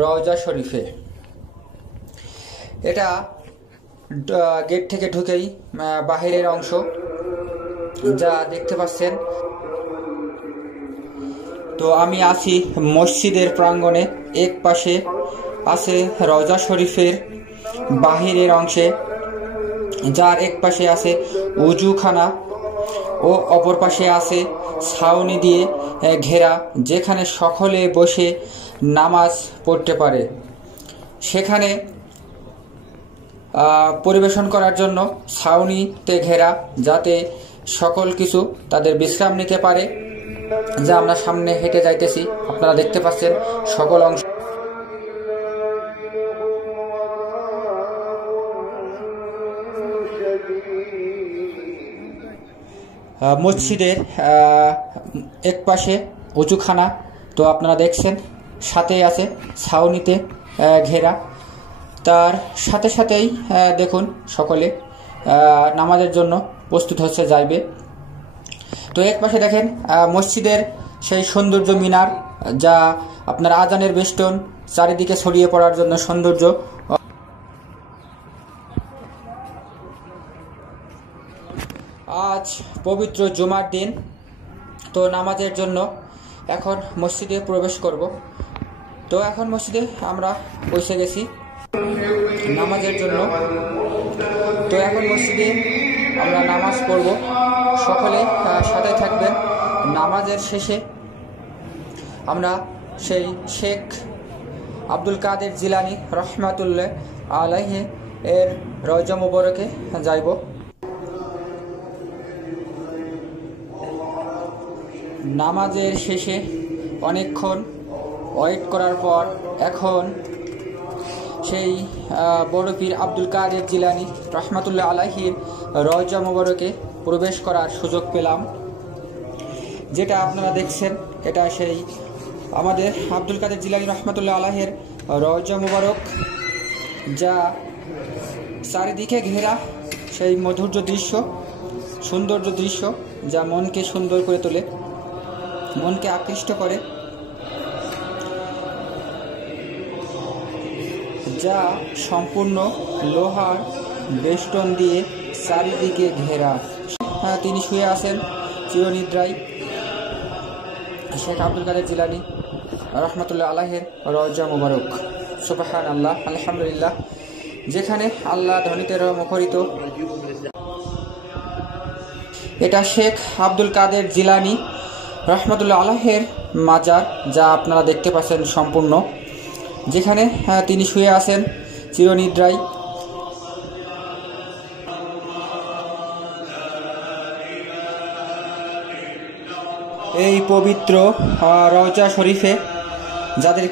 রওজা শরীফে। এটা গেট থেকে ঢুকেই বাহিরের অংশ যা দেখতে পাচ্ছেন। তো আমি আছি মসজিদের প্রাঙ্গণে। এক পাশে আছে রওজা শরীফের বাহিরের অংশে, যার এক পাশে আছে উজুখানা ও অপর পাশে আছে ছাউনি দিয়ে ঘেরা, যেখানে সকলে বসে নামাজ পড়তে পারে। সেখানে পরিবেশন করার জন্য ছাউনিতে ঘেরা, যাতে সকল কিছু তাদের বিশ্রাম নিতে পারে। যা আমরা সামনে হেঁটে যাইতেছি, আপনারা দেখতে পাচ্ছেন সকল অংশ। মসজিদের এক পাশে উজুখানা, তো আপনারা দেখছেন, সাথে আছে ছাউনিতে ঘেরা। তার সাথে সাথেই দেখুন সকলে নামাজের জন্য প্রস্তুত হচ্ছে যাইবে। তো এক পাশে দেখেন মসজিদের সেই সৌন্দর্য মিনার, যা আপনার আজানের বেষ্টন চারিদিকে ছড়িয়ে পড়ার জন্য সৌন্দর্য। আজ পবিত্র জুমার দিন, তো নামাজের জন্য এখন মসজিদে প্রবেশ করব। তো এখন মসজিদে আমরা পৌঁছে গেছি নামাজের জন্য। তো এখন মসজিদে আমরা নামাজ পড়ব, সকলে সাথে থাকবেন। নামাজের শেষে আমরা সেই শেখ আব্দুল কাদের জিলানী রহমাতুল্লাহ আলাইহি এর রওজা মুবারকে যাইব। নামাজের শেষে অনেকক্ষণ ওয়েট করার পর এখন সেই বড় পীর আব্দুল কাদের জিলানী রহমাতুল্লাহ আলাইহির রওজা মুবারকে প্রবেশ করার সুযোগ পেলাম। যেটা আপনারা দেখছেন, এটা সেই আমাদের আব্দুল কাদের জিলানী রহমাতুল্লাহ আলাইহির রওজা মুবারক, যা চারিদিকে ঘেরা সেই মধুর্য দৃশ্য, সৌন্দর্য দৃশ্য, যা মনকে সুন্দর করে তোলে, মনকে আকৃষ্ট করে, যা সম্পূর্ণ লোহার বেষ্টন দিয়ে চারিদিকে ঘেরা। তিনি শুয়ে আছেন চিরনিদ্রায়, শেখ আব্দুল কাদের জিলানী রহমাতুল্লাহ আলাইহির রওজা মুবারক। সুবহানাল্লাহ, আলহামদুলিল্লাহ। যেখানে আল্লাহ ধনীদের মুখরিত। এটা শেখ আব্দুল কাদের জিলানী রহমাতুল্লাহ আলাইহির মাজার, যা আপনারা দেখতে পাচ্ছেন সম্পূর্ণ, যেখানে তিনি শুয়ে আছেন চিরনিদ্রায়। এই পবিত্র রওজা শরীফে যাদের